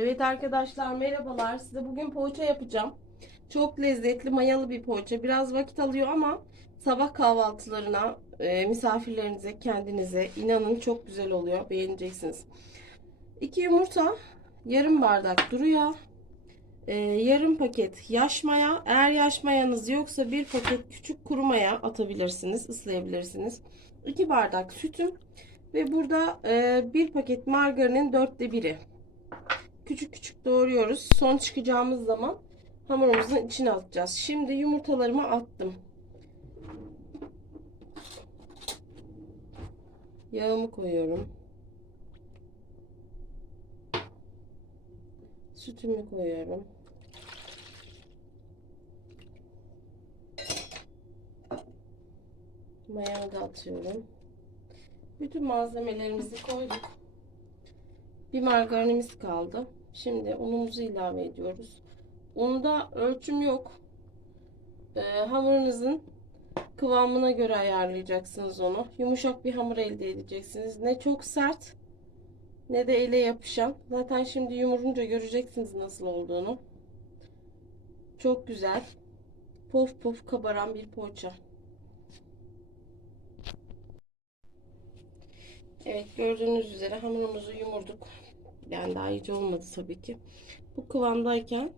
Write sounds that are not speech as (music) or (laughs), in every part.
Evet arkadaşlar merhabalar. Size bugün poğaça yapacağım. Çok lezzetli mayalı bir poğaça. Biraz vakit alıyor ama sabah kahvaltılarına, e, misafirlerinize, kendinize inanın çok güzel oluyor. Beğeneceksiniz. 2 yumurta, yarım bardak duru yağ, e, yarım paket yaş maya. Eğer yaş mayanız yoksa bir paket küçük kuru maya atabilirsiniz, ıslayabilirsiniz. 2 bardak sütüm ve burada e, bir paket margarinin dörtte biri küçük küçük doğruyoruz. Son çıkacağımız zaman hamurumuzun içine atacağız. Şimdi yumurtalarımı attım. Yağımı koyuyorum. Sütümü koyuyorum. Mayamı da atıyorum. Bütün malzemelerimizi koyduk. Bir margarinimiz kaldı. Şimdi unumuzu ilave ediyoruz. Unda ölçüm yok. Ee, hamurunuzun kıvamına göre ayarlayacaksınız onu. Yumuşak bir hamur elde edeceksiniz. Ne çok sert ne de ele yapışan. Zaten şimdi yumurunca göreceksiniz nasıl olduğunu. Çok güzel. Pof pof kabaran bir poğaça. Evet gördüğünüz üzere hamurumuzu yumurduk. Yani daha iyice olmadı tabii ki. Bu kıvamdayken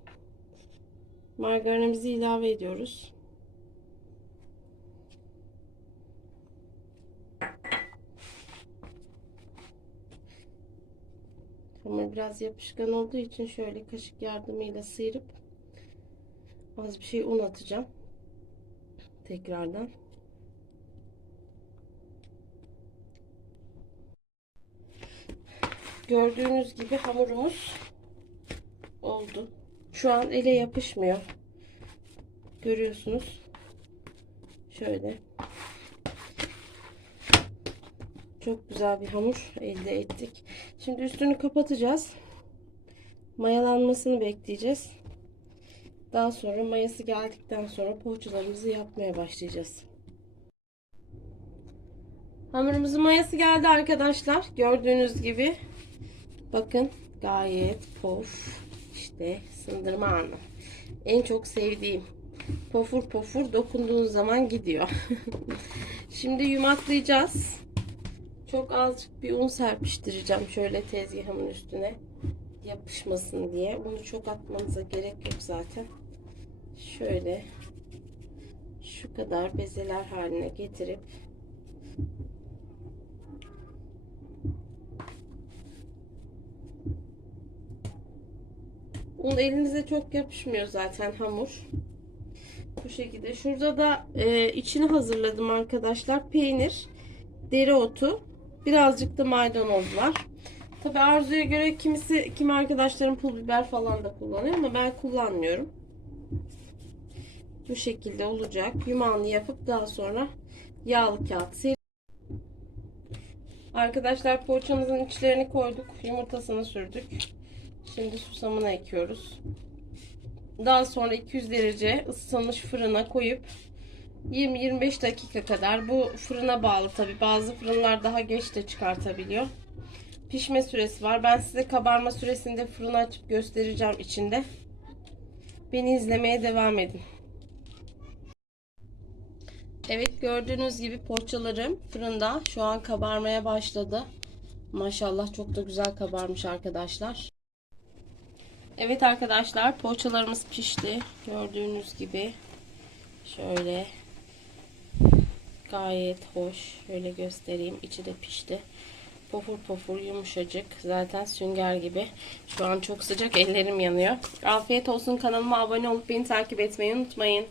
margarinimizi ilave ediyoruz. Hamur biraz yapışkan olduğu için şöyle kaşık yardımıyla sıyırıp az bir şey un atacağım. Tekrardan. Gördüğünüz gibi hamurumuz oldu. Şu an ele yapışmıyor. Görüyorsunuz. Şöyle. Çok güzel bir hamur elde ettik. Şimdi üstünü kapatacağız. Mayalanmasını bekleyeceğiz. Daha sonra mayası geldikten sonra poğaçalarımızı yapmaya başlayacağız. Hamurumuzun mayası geldi arkadaşlar. Gördüğünüz gibi Bakın gayet pof işte sındırma anı. En çok sevdiğim. Pofur pofur dokunduğun zaman gidiyor. (laughs) Şimdi yumaklayacağız. Çok azıcık bir un serpiştireceğim şöyle tezgahımın üstüne yapışmasın diye. Unu çok atmanıza gerek yok zaten. Şöyle şu kadar bezeler haline getirip Un elinize çok yapışmıyor zaten hamur. Bu şekilde. Şurada da e, içini hazırladım arkadaşlar. Peynir, dereotu, birazcık da maydanoz var. Tabi arzuya göre kimisi kim arkadaşlarım pul biber falan da kullanıyor ama ben kullanmıyorum. Bu şekilde olacak. Yumağını yapıp daha sonra yağlı kağıt Arkadaşlar poğaçamızın içlerini koyduk. Yumurtasını sürdük. Şimdi susamını ekiyoruz. Daha sonra 200 derece ısıtılmış fırına koyup 20-25 dakika kadar bu fırına bağlı tabi bazı fırınlar daha geç de çıkartabiliyor. Pişme süresi var. Ben size kabarma süresinde fırını açıp göstereceğim içinde. Beni izlemeye devam edin. Evet gördüğünüz gibi poğaçalarım fırında şu an kabarmaya başladı. Maşallah çok da güzel kabarmış arkadaşlar. Evet arkadaşlar poğaçalarımız pişti. Gördüğünüz gibi şöyle gayet hoş. Şöyle göstereyim. İçi de pişti. Pofur pofur yumuşacık. Zaten sünger gibi. Şu an çok sıcak ellerim yanıyor. Afiyet olsun kanalıma abone olup beni takip etmeyi unutmayın.